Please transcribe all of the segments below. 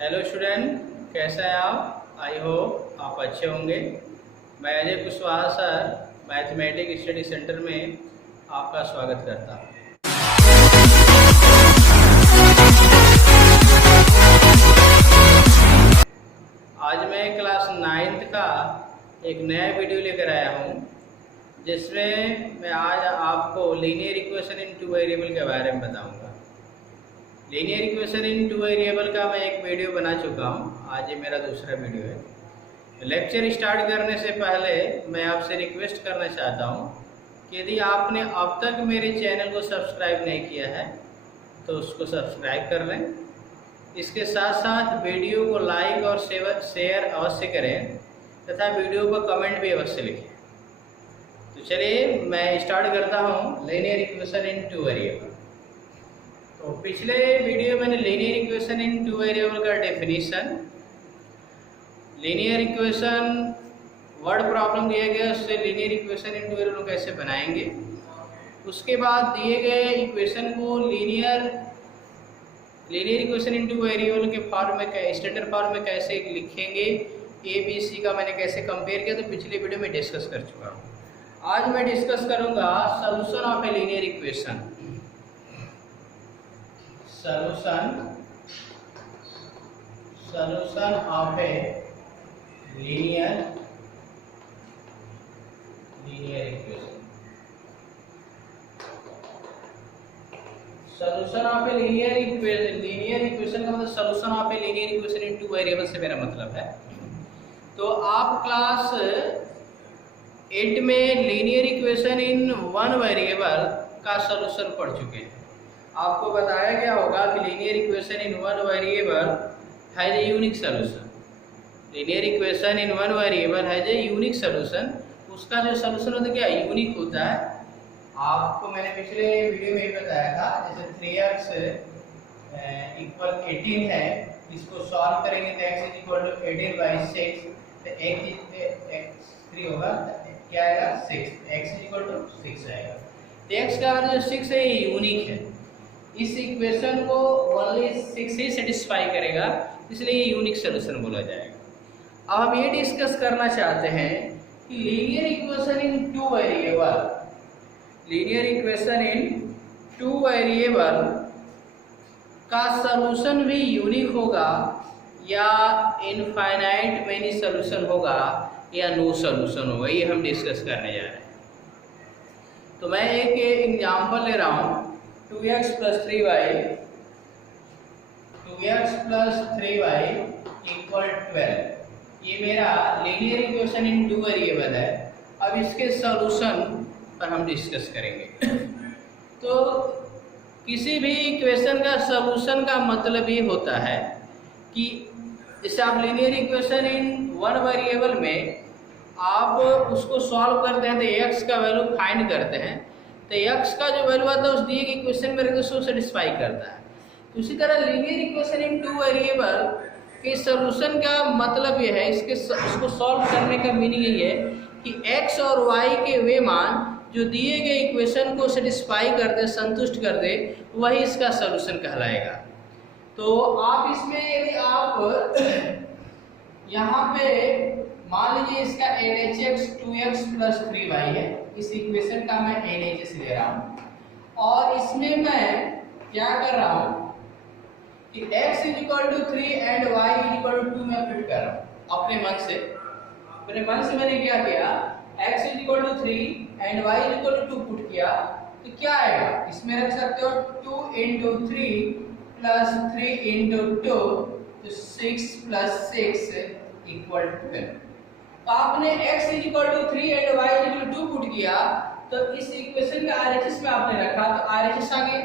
Hello student, कैसे हैं आप? आई होप आप अच्छे होंगे। मैं Ajay Kushwaha sir mathematics study centre में आपका स्वागत करता हूं। आज मैं क्लास 9th का एक नया वीडियो लेकर आया हूं, जिसमें मैं आज आपको linear equation in two variable के बारे में बताऊंगा। Linear equation in two variable का मैं एक वीडियो बना चुका हूँ, आज ये मेरा दूसरा वीडियो है। लेक्चर स्टार्ट करने से पहले मैं आपसे रिक्वेस्ट करना चाहता हूँ कि यदि आपने अब तक मेरे चैनल को सब्सक्राइब नहीं किया है तो उसको सब्सक्राइब कर लें। इसके साथ साथ वीडियो को लाइक और शेयर अवश्य करें तथा वीडियो पर कमेंट भी अवश्य लिखें। तो चलिए मैं स्टार्ट करता हूँ linear equation in two variable. तो पिछले वीडियो में मैंने linear equation in two variable का definition, linear equation word problem दिया गया उससे linear equation in two variable कैसे बनाएंगे, उसके बाद दिए गए इक्वेशन को linear equation in two variable के फॉर्म में स्टैंडर्ड फॉर्म में कैसे लिखेंगे, ए बी सी का मैंने कैसे कंपेयर किया तो पिछले वीडियो में डिस्कस कर चुका हूँ। आज मैं डिस्कस करूँगा solution of a linear equation. solution of a linear equation। solution of a linear equation का मतलब solution of a linear equation in two variables से मेरा मतलब है। तो आप क्लास 8 में linear equation in one variable का सॉल्यूशन पढ़ चुके हैं। आपको बताया गया होगा कि linear equation in one variable has a unique solution. Linear equation in one variable has a unique solution. उसका जो सॉल्यूशन होता है क्या यूनिक होता है। आपको मैंने पिछले वीडियो में ही बताया था, जैसे 3x इक्वल 18 है, इसको सॉल्व करेंगे तो x इज इक्वल टू 18/6 तो x 3 होगा, क्या आएगा 6, x इज इक्वल टू 6 आएगा। तो x का जो 6 है ये यूनिक है, इस इक्वेशन को ओनली 6 ही सेटिस्फाई करेगा, इसलिए ये यूनिक सॉल्यूशन बोला जाएगा। अब हम ये डिस्कस करना चाहते हैं कि linear equation in two variable का सॉल्यूशन भी यूनिक होगा या इनफाइनाइट मेनी सॉल्यूशन होगा या नो सॉल्यूशन होगा, ये हम डिस्कस करने जा रहे हैं। तो मैं एक एग्जांपल ले रहा हूँ, 2x plus 3y इक्वल 12। ये मेरा linear equation in two variable है। अब इसके सॉल्यूशन पर हम डिस्कस करेंगे। तो किसी भी इक्वेशन का सॉल्यूशन का मतलब ये होता है कि जैसे आप linear equation in one variable में आप उसको सॉल्व करते हैं तो x का वैल्यू फाइंड करते हैं, तो x का जो वैल्यू आता है उस दिए गए इक्वेशन में उसको सेटिस्फाई करता है। तो उसी तरह linear equation in two variable के सॉल्यूशन का मतलब ये है, इसको सॉल्व करने का मीनिंग ये है कि x और y के वे मान जो दिए गए इक्वेशन को सेटिस्फाई कर दे, संतुष्ट कर दे, वही इसका सॉल्यूशन कहलाएगा। तो आप इसमें यदि आप यहाँ पे मान लीजिए इसका LHS 2x plus 3y है, इस इक्वेशन का मैं LHS ले रहा हूँ और इसमें मैं क्या कर रहा हूँ कि x is equal to 3 and y is equal to 2 मैं फिट कर रहा हूँ अपने मन से मैंने क्या किया, x is equal to 3 and y is equal to 2 put किया, तो क्या आएगा इसमें रख सकते हो 2 into 3 plus 3 into 2 तो 6 plus 6 इक्वल टू 12। तो आपने x is equal to 3 and y is equal to 2 put किया, तो इस इक्वेशन का RHS में आपने रखा तो RHS आ गए।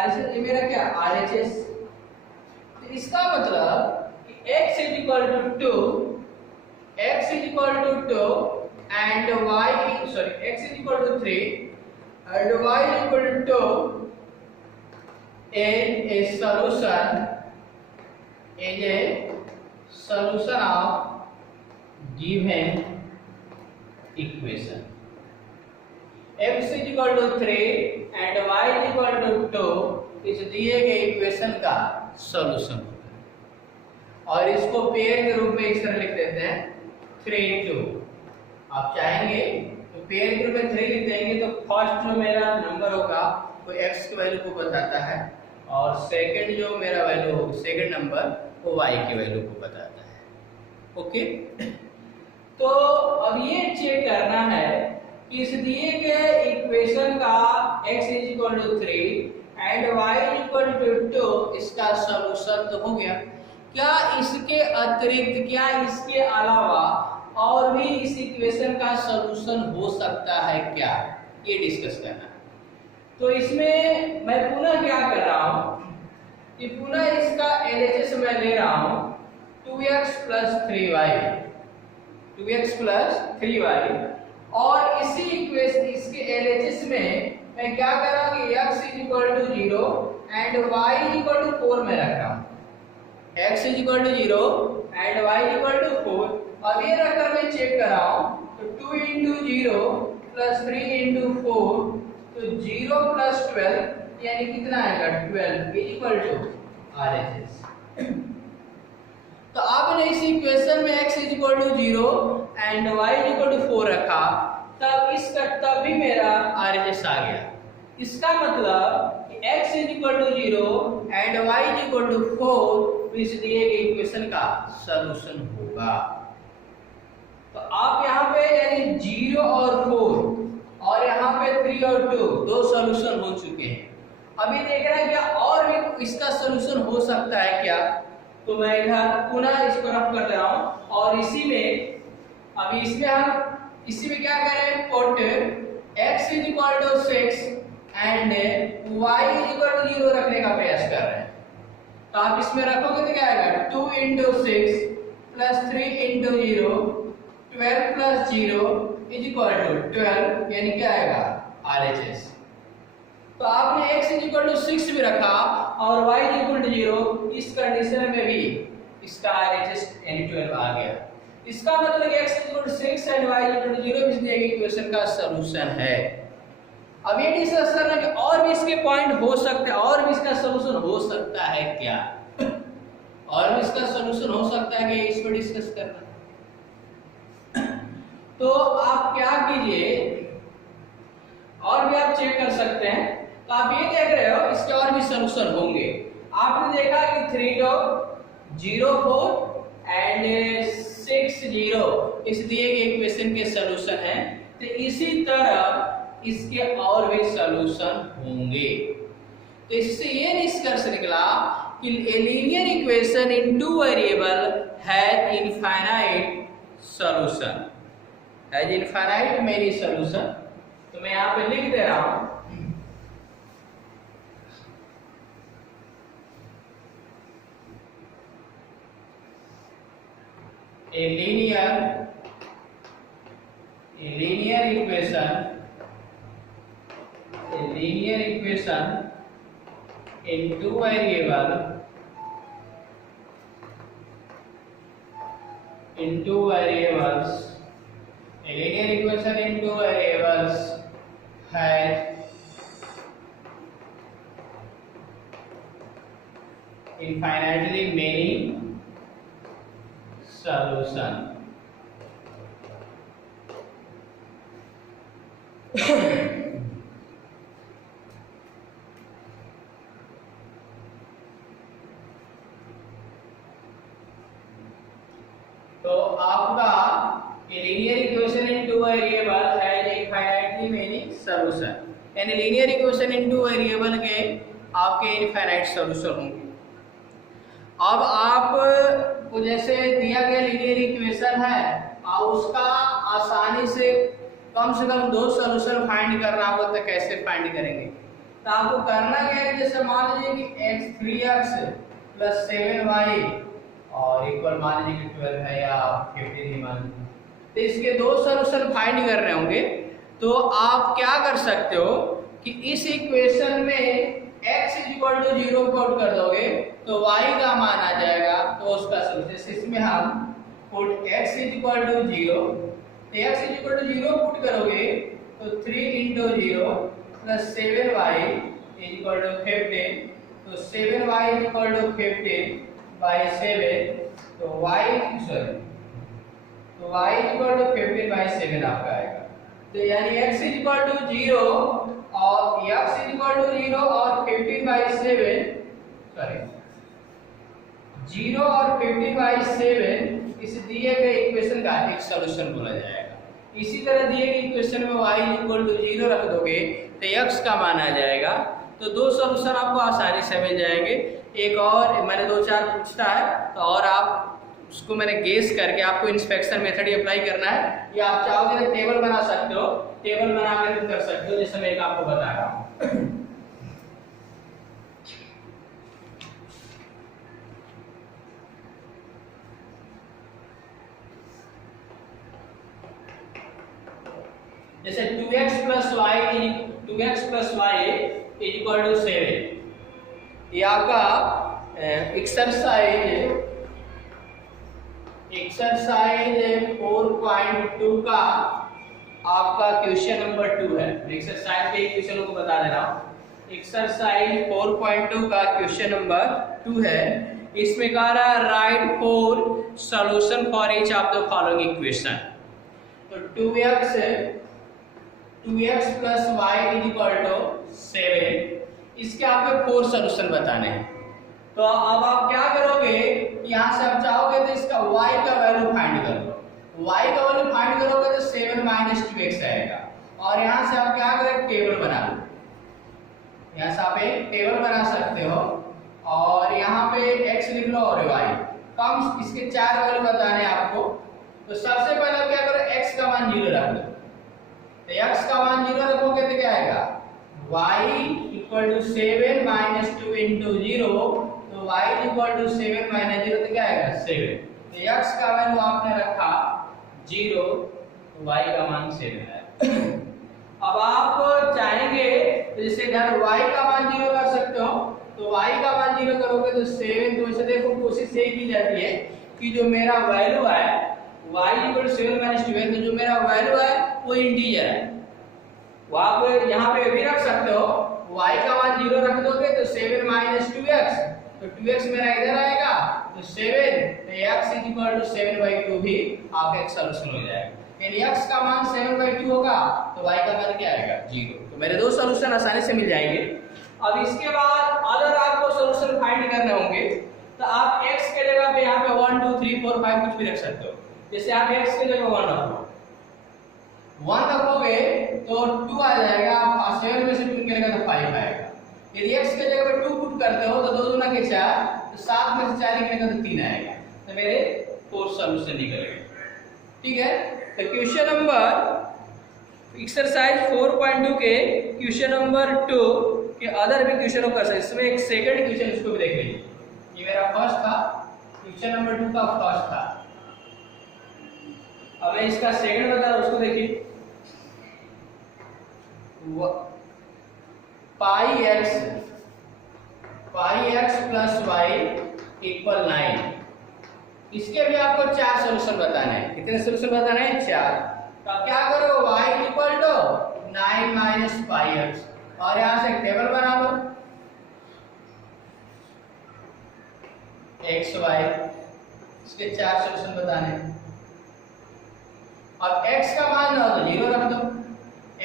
RHS ये मेरा क्या RHS, तो इसका मतलब कि x is equal to 2 and y x is equal to 3 and y is equal to 2 is a solution of given equation। x is equal to 3 and y is equal to 2 इस दिए गए equation का solution होता है। और इसको pair के रूप में इस तरह लिख देते हैं 3 2। आप चाहेंगे तो पेयर के रूप में 3 लिख देंगे तो फर्स्ट जो मेरा नंबर होगा वो x की वैल्यू को बताता है और सेकंड जो मेरा वैल्यू होगा, सेकंड नंबर वो y की वैल्यू को बताता है। ओके, तो अब ये चेक करना है कि इस दिए गए इक्वेशन का x = 3 एंड y = 2 इसका सॉल्यूशन तो हो गया। क्या इसके अतिरिक्त, क्या इसके अलावा और भी इस इक्वेशन का सॉल्यूशन हो सकता है क्या, ये डिस्कस करना है। तो इसमें मैं पुनः क्या कर रहा हूं कि पुनः इसका LHS मैं ले रहा हूं 2x + 3y, 2x + 3y, और इसी इक्वेशन इसके LHS में मैं क्या कर रहा हूं कि x = 0 एंड y = 4 में रख रहा हूं। x = 0 and y = 4। अब ये रखकर मैं चेक कर रहा हूं तो 2 × 0 + 3 × 4 तो 0 + 12 यानी कितना आएगा 12 = RHS। तो आपने इस इक्वेशन में x = 0 एंड y = 4 रखा, तब इसका तभी मेरा RHS आ गया। इसका मतलब कि x = 0 एंड y = 4 इस दिए गए इक्वेशन का सॉल्यूशन होगा। तो आप यहाँ पे यानी 0 और 4 और यहाँ पे 3 और 2 दो सॉल्यूशन हो चुके हैं। अभी देख रहे हैं क्या और भी इसका सॉल्यूशन हो सकता है क्या, तो मैं इधर पुनः इसको रफ कर दे रहा हूँ और इसी में अभी इसमें हम इसी में क्या कर रहे हैं, पुट x = 6 एंड y = 0 रखने का प्रयास कर रहे हैं। तो आप इसमें रखोगे तो क्या आएगा 2 × 6 + 3 × 0 12 + 0 = 12 यानी क्या आएगा RHS। तो आपने x = 6 भी रखा और y = 0, इस कंडीशन में भी इसका RHS यानी 12 आ गया। इसका मतलब x = 6 एंड y = 0 इस दिए गए इक्वेशन का सॉल्यूशन है। अब ये डिस्कस करना कि और भी इसके पॉइंट हो सकते हैं, और भी इसका सॉल्यूशन हो सकता है क्या, और भी इसका सॉल्यूशन हो सकता है कि इस पर डिस्कस करना। तो आप क्या कीजिए, और भी आप चेक कर सकते हैं। तो आप ये देख रहे हो इसके और भी सॉल्यूशन होंगे। आपने देखा कि 3 0 4 एंड 6 0 इस दिए गए इक्वेशन के सॉल्यूशन हैं। तो इसी तरह इसके और भी सॉल्यूशन होंगे। तो इससे ये निष्कर्ष निकला कि a linear equation in two variable has infinite solution, has infinite many solution। तो मैं यहाँ पे लिख दे रहा हूं a linear equation in two variable in two variables, a linear equation in two variables has infinitely many solution। तो आपका linear equation in two variable has infinitely many solution, यानी linear equation in two variable के आपके infinite solution होंगे। अब आप को जैसे दिया गया लीनियर इक्वेशन है और उसका आसानी से कम 2 सॉल्यूशन फाइंड करना होगा, तो कैसे फाइंड करेंगे? तो आपको करना क्या है, जैसे मान लीजिए कि 3x + 7y और इक्वल मान लीजिए कि 12 है या 15 ही मान लीजिए, तो इसके 2 सॉल्यूशन फाइंड करने होंगे। तो आप क्या कर सकते हो कि इस इक्वेशन में x = 0 पुट कर दोगे तो y का मान आ जाएगा, तो उसका सॉल्यूशन इसमें हम पुट x = 0, तो x = 0 पुट करोगे तो 3 × 0 + 7y = 15, तो 7y = 15 बाई 7, तो y इक्वल टू 15 बाई 7 आपका आएगा। तो यानी x इक्वल टू 0 और x इक्वल टू 0 और 15 बाई 7, सॉरी 0 और 15 बाई 7 इस दिए गए इक्वेशन का एक सॉल्यूशन बोला जाएगा। इसी तरह दिए गए इक्वेशन में y इक्वल टू 0 रख दोगे तो x का मान आ जाएगा। तो दो सॉल्यूशन आपको आसानी से मिल जाएंगे। एक और मैंने 2-4 पूछता है तो और आप उसको मैंने गेस करके आपको इंस्पेक्शन मेथड ही अप्लाई करना है, या आप चाहोगे तो टेबल बना सकते हो, टेबल बना कर कर सकते हो, जैसे मैं एक आपको बता रहा हूँ। जैसे 2x plus y is equal to 7, ये आपका एक्सरसाइज 4.2 का आपका क्वेश्चन नंबर 2 है। एक्सरसाइज के क्वेश्चन को बता दे रहा हूँ। एक्सरसाइज 4.2 का क्वेश्चन नंबर 2 है। इसमें कह रहा है write 4 solution for each of the following equation. तो 2x plus y is equal to 7, इसके आपको 4 सॉल्यूशन बताने हैं। तो अब आप क्या करोगे, यहाँ से आप चाहोगे तो इसका y का वैल्यू फाइंड कर लो। y का वैल्यू फाइंड करोगे तो 7 माइनस 2x आएगा। और यहाँ से आप क्या करें, टेबल बना लो। यहाँ से आप एक टेबल बना सकते हो और यहाँ पे x लिख लो और y। कम इसके 4 वैल्यू बताने हैं आपको। तो सबसे पहले क्या करो, x का मान 0 रख दो। तो x का मान 0 रखोगे तो क्या आएगा, y equal to 7 minus 2 into 0। तो y इक्वल टू 7 माइनस 0 तो क्या आएगा 7। तो x का वैल्यू आपने रखा 0, तो y का मान 7 है। अब आप चाहेंगे तो जैसे इधर y का मान 0 कर सकते हो, तो y का मान 0 करोगे तो 7। तो इसे देखो कोशिश ये की जाती है कि जो मेरा वैल्यू है y इक्वल टू 7 माइनस 2 है, तो जो मेरा वैल्यू है वो इंटीजर है। वो आप यहाँ पे भी रख सकते हो, y का मान 0 रख दोगे तो 7 माइनस 2x, तो 2x मेरा इधर आएगा तो 7, तो x इज इक्वल टू 7/2 भी आपका एक सॉल्यूशन हो जाएगा। यदि x का मान 7/2 होगा तो y का मान क्या आएगा 0। तो मेरे दो सॉल्यूशन आसानी से मिल जाएंगे। अब इसके बाद अगर आपको सॉल्यूशन फाइंड करने होंगे तो आप x के जगह पे यहाँ पे 1 2 3 4 5 कुछ भी रख सकते हो। जैसे आप x की जगह 1 रखो, 1 रखोगे तो 2 आ जाएगा, आप 7 में से 2 निकलेगा तो 5 आएगा। यदि x के जगह पे 2 पुट करते हो तो 2 दूना के 4, तो 7 में से 4 निकलेगा तो 3 आएगा। तो मेरे 4 सॉल्यूशन निकल गए। ठीक है, तो क्वेश्चन नंबर एक्सरसाइज 4.2 के क्वेश्चन नंबर 2 के अदर भी क्वेश्चन कर सकते। इसमें एक सेकंड क्वेश्चन, इसको भी देख लीजिए। ये मेरा फर्स्ट था, क्वेश्चन नंबर 2 का फर्स्ट था। अब मैं इसका सेकंड बता रहा हूं, उसको देखिए। पाई एक्स प्लस वाई इक्वल 9। इसके भी आपको 4 सॉल्यूशन बताने हैं। कितने सॉल्यूशन बताने हैं, 4। तो आप क्या करो, y equal to 9 minus pi x, और यहां से एक टेबल बना लो एक्स वाई, इसके 4 सॉल्यूशन बताने हैं। अब x का मान ना हो तो 0 रख दो।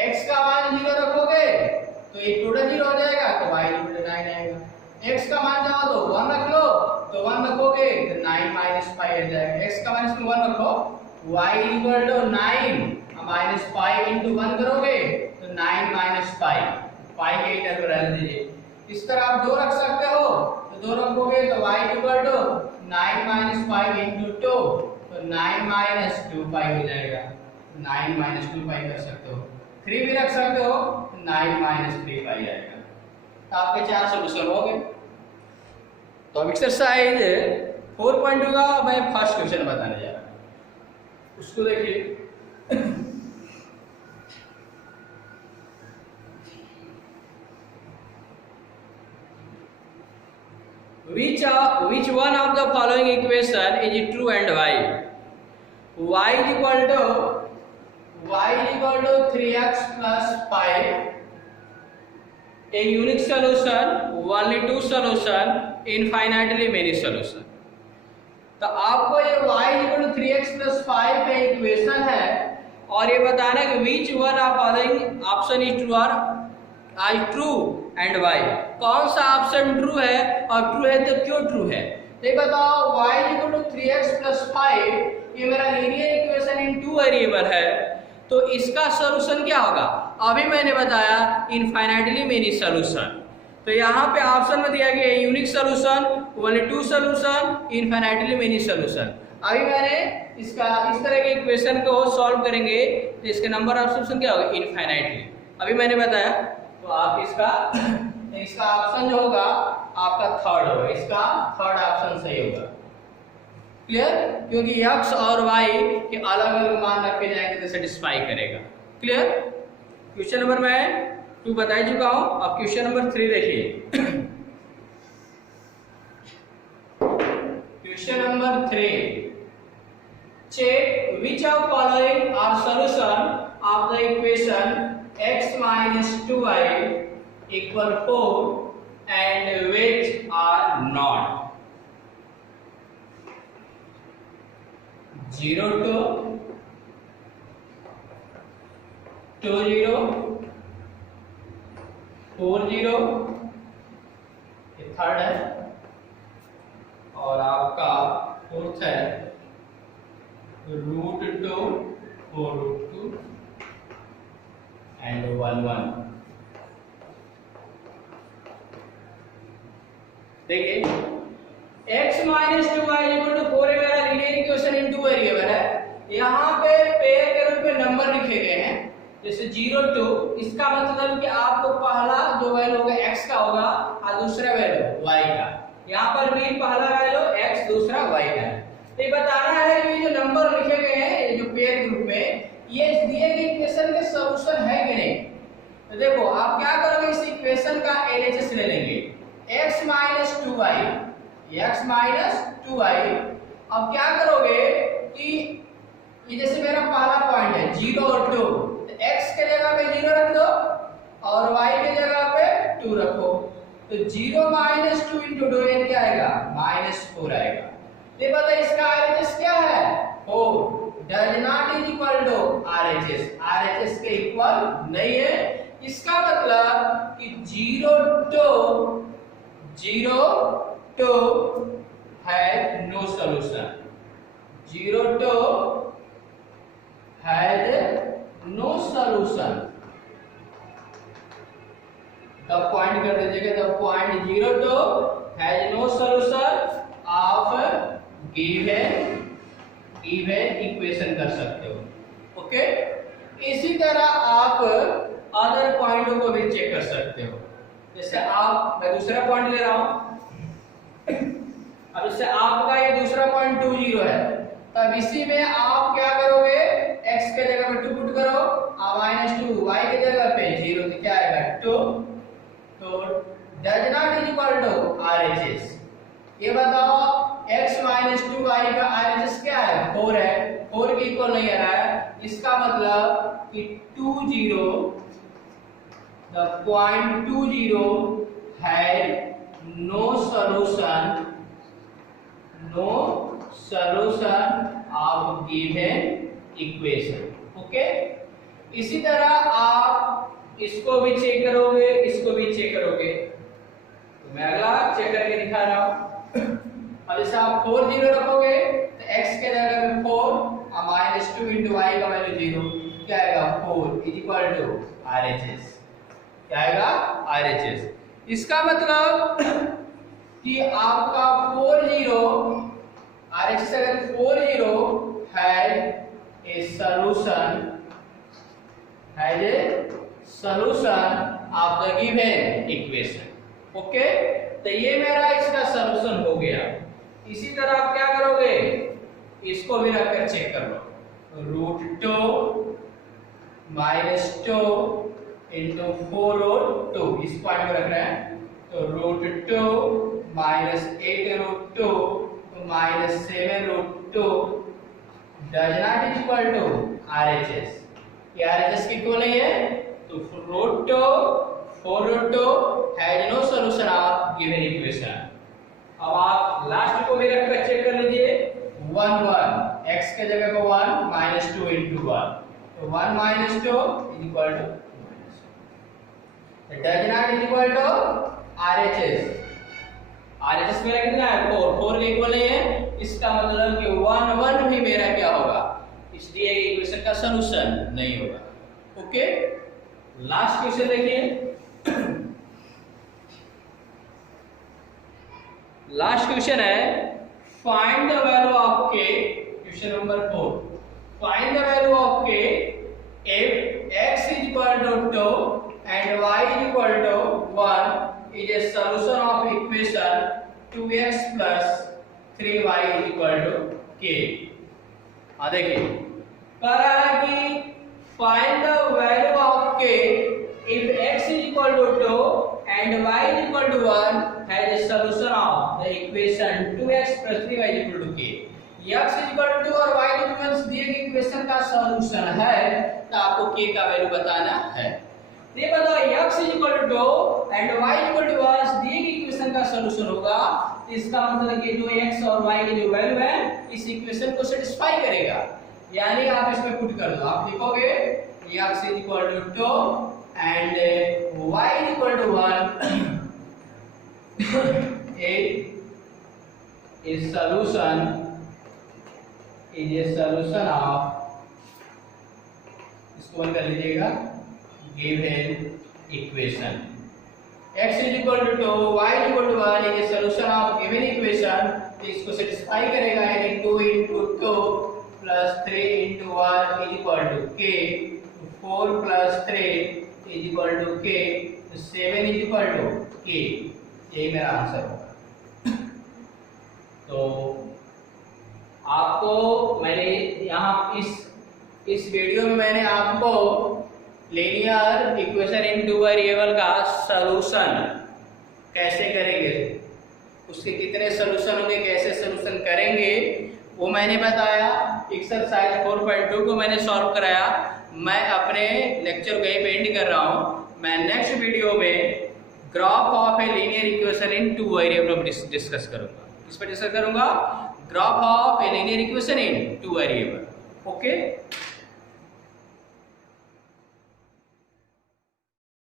x का मान 0 रखोगे तो ये टोटल 0 हो जाएगा, तो y इक्वल टू 9 आएगा। x का मान चाहो तो 1 रख लो, तो 1 रखोगे तो 9 माइनस पाई आ जाएगा। x का मान इसमें 1 रखो, y equal to 9 minus pi into 1 करोगे तो 9 माइनस पाई, पाई के इधर रहने दीजिए। इस तरह आप 2 रख सकते हो, तो 2 रखोगे तो y equal to 9 minus pi into 2, तो 9 माइनस 2 पाई हो जाएगा। 9 माइनस 2 पाई कर सकते हो। 3 भी रख सकते हो, 9 माइनस 3 पाई आएगा। तो आपके 4 सॉल्यूशन हो गए। तो अब एक्सरसाइज 4.2 का मैं फर्स्ट क्वेश्चन बताने जा रहा हूं, उसको देखिए। which one of the following equation is true and why? y is equal to 3x plus 5, a unique solution, only 2 solution, infinitely many solution. तो आपको ये y equal to 3x plus 5 का इक्वेशन है और ये बताना है कि which one of following option is true और आई ट्रू एंड वाई, कौन सा ऑप्शन ट्रू है और ट्रू है तो क्यों ट्रू है। तो ये बताओ y equal to 3x plus 5 ये मेरा linear equation in two variable है, तो इसका सॉल्यूशन क्या होगा। अभी मैंने बताया इनफाइनाइटली मेनी सॉल्यूशन, तो यहाँ पे ऑप्शन में दिया गया है unique solution, only two solution, infinitely many solution. अभी मैंने इसका इस तरह के इक्वेशन को सॉल्व करेंगे तो इसका नंबर ऑफ सॉल्यूशन क्या होगा, इनफाइनाइटली। अभी मैंने बताया, तो आप इसका ऑप्शन जो होगा आपका थर्ड होगा, इसका थर्ड ऑप्शन सही होगा। क्लियर, क्योंकि x और y के अलग अलग मान रखे जाएंगे तो सेटिस्फाई करेगा। क्लियर, क्वेश्चन नंबर मैं 2 बता चुका हूं, अब क्वेश्चन नंबर 3 देखिए। Question number 3, check which of following are solution of the equation x minus 2y equal 4 and which are not 0 to 20 40, ये थर्ड है, और आपका फोर्थ है √2 4√2 and 1 1। देखिए x minus 2y equal to 4 मेरा linear equation in two variable है। यहाँ पे पेयर के रूप में नंबर लिखे गए हैं, जैसे 0 2, इसका मतलब कि आपको पहला जो वैल्यू होगा x का होगा और दूसरा वैल्यू y का। यहाँ पर भी पहला वैल्यू x, दूसरा y का है। तो ये बताना है कि जो नंबर लिखे गए हैं जो पेयर के रूप में, ये दिए गए इक्वेशन के सॉल्यूशन है कि नहीं। तो देखो आप क्या करोगे, इस इक्वेशन का एलएचएस ले लेंगे, x minus 2y, x minus 2y। अब क्या करोगे कि ये जैसे मेरा पहला पॉइंट है 0 और 2, तो x के जगह पे 0 रख दो और y के जगह पे 2 रखो, तो 0 माइनस 2 इंटू 2 क्या आएगा, -4 आएगा। ये बताइए इसका RHS क्या है, 4 does not is equal to RHS, RHS के इक्वल नहीं है। इसका मतलब कि 0 2 has no solution, 0 2 has no solution. तब पॉइंट कर दीजिएगा, तब point 0 2 has no solution of given equation कर सकते हो। ओके, इसी तरह आप अदर पॉइंटों को भी चेक कर सकते हो। जैसे मैं दूसरा पॉइंट ले रहा हूं, अब जैसे आपका ये दूसरा पॉइंट 2 0 है, तब इसी में आप क्या करोगे, x के जगह पे 2 पुट करो और -2 y के जगह पे 0, तो क्या आएगा 2। तो does not is equal to RHS। ये बताओ x माइनस 2y का RHS क्या है, 4 है, 4 के इक्वल नहीं आ रहा है। इसका मतलब कि 2 0, the point 2 0 had no solution of given equation। Okay, इसी तरह आप इसको भी चेक करोगे, इसको भी चेक करोगे। तो मैं अगला चेक करके दिखा रहा हूं। अब जैसे आप 4 0 रखोगे तो x के जगह पे 4 और -2 into y का वैल्यू 0, क्या आएगा 4 इज इक्वल टू RHS, क्या आएगा RHS। इसका मतलब कि आपका 4 0 RHS अगर 4 0 has a solution of the given equation. Okay, तो ये मेरा इसका सॉल्यूशन हो गया। इसी तरह आप क्या करोगे, इसको भी रखकर चेक कर लो, √2 -2 into 4√2, इस पॉइंट में रखना है। तो √2 -8√2 -7√2 does not is equal to RHS। ये RHS की इक्वल नहीं है, तो √2 4√2 has no solution of given equation. अब आप लास्ट को भी रखकर चेक कर लीजिए, 1 1, x के जगह को 1 माइनस 2 इंटू 1, तो 1 minus 2 is equal to does not is equal to RHS। RHS मेरा कितना है 4, 4 के इक्वल नहीं है, इसका मतलब कि 1 1 भी मेरा क्या होगा, इस दिए गए इक्वेशन का सॉल्यूशन नहीं होगा। ओके, लास्ट क्वेश्चन देखिए। लास्ट क्वेश्चन है find the value of k, question number 4। Find the value of k if x is equal to 2 and y is equal to 1 is a solution of equation 2x plus 3y is equal to k। देखिए कह रहा है कि find the value of k if x is equal to 2 and y is equal to 1 has a solution of the equation 2x plus 3y is equal to k। x is equal to 2 और y is equal to दिए गए equation का solution है, तो आपको k का value बताना है। ये बताओ x is equal to 2 and y is equal to 1 दिए गए इक्वेशन का सॉल्यूशन होगा, इसका मतलब कि जो x और y की जो वैल्यू है इस इक्वेशन को सेटिस्फाई करेगा, यानी आप इसमें पुट कर दो। आप लिखोगे x is equal to 2 and y is equal to 1 is a solution of, इसको कर लीजिएगा, given equation x is equal to 2 y is equal to 1 is a solution of given equation, तो इसको सेटिस्फाई करेगा, यानी 2 into 2 plus 3 into 1 is equal to k, 4 plus 3 is equal to k, 7 is equal to k। यही मेरा answer होगा। तो आपको मैंने यहाँ इस वीडियो में मैंने आपको linear equation in two variable का सॉल्यूशन कैसे करेंगे, उसके कितने सॉल्यूशन होंगे, कैसे सॉल्यूशन करेंगे वो मैंने बताया। एक्सरसाइज 4.2 को मैंने सॉल्व कराया। मैं अपने लेक्चर को यहीं पे एंड कर रहा हूँ। मैं नेक्स्ट वीडियो में graph of a linear equation in two variable discuss करूंगा। किस पर डिस्कस करूंगा? Graph of a linear equation in two variable. Okay.